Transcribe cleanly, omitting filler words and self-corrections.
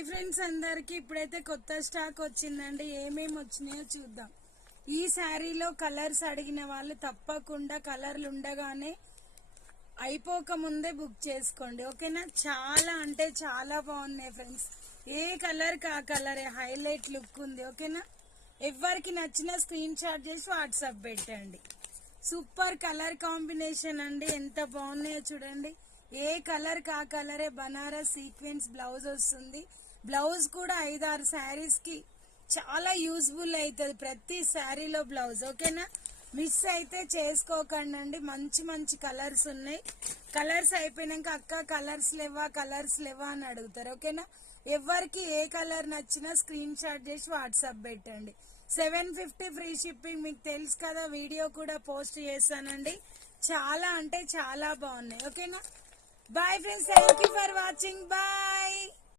Hi friends అందరికి ఇప్పుడైతే కొత్త స్టాక్ వచ్చిందండి. ఏమేమి వచ్చినాయో చూద్దాం. ఈ శారీలో కలర్స్ అడిగిన వాళ్ళు తప్పకుండా కలర్లు ఉండగానే అయిపోక ముందే బుక్ చేసుకోండి, ఓకేనా. చాలా అంటే చాలా బాగున్నాయి ఫ్రెండ్స్. ఏ కలర్ కా కలరే హైలైట్ లుక్ ఉంది, ఓకేనా. ఎవరికి నచ్చిన స్క్రీన్ షాట్ చేసి వాట్సాప్ పెట్టండి. సూపర్ కలర్ కాంబినేషన్ అండి, ఎంత బాగున్నాయో చూడండి. ఏ కలర్ కా కలరే బనారస్ సీక్వెన్స్ బ్లౌజ్ వస్తుంది. బ్లౌజ్ కూడా 5-6 శారీస్ కి చాలా యూజ్ఫుల్ అవుతుంది, ప్రతి శారీలో బ్లౌజ్, ఓకేనా. మిస్ అయితే చేసుకోకండి. మంచి మంచి కలర్స్ ఉన్నాయి. కలర్స్ అయిపోయినాక అక్క కలర్స్ లేవా అని అడుగుతారు, ఓకేనా. ఎవరికి ఏ కలర్ నచ్చినా స్క్రీన్ షాట్ చేసి వాట్సాప్ పెట్టండి. 750 ఫ్రీ షిప్పింగ్, మీకు తెలుసు కదా, వీడియో కూడా పోస్ట్ చేస్తానండి. చాలా అంటే చాలా బాగున్నాయి, ఓకేనా. Bye friends, thank you for watching. Bye.